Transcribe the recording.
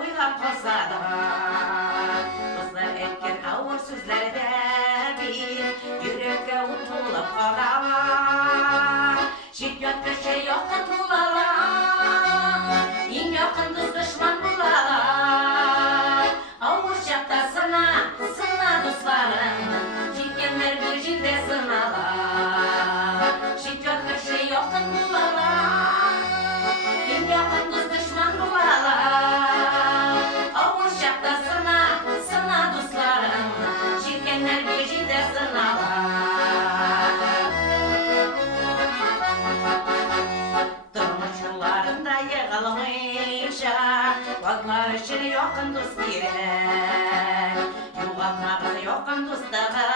uylap kalsadığa. Dostlar etken ağır sözlerde bir yürekte utulup kalalar. Şiddet köşe yokta tulalar, en yakın dost düşman bulalar. Ağır şakta sana dostlarım, çirkenler bir cilde sınalar. Şiddet köşe yokta tulalar, en yakın dost düşman bulalar. Ağır şakta sana dostlarım, çirkenler bir cilde sınalar. Durmuşlarında yığılmışa, baklar için yokun dost gerek. Yuvatmağız yokun dostları,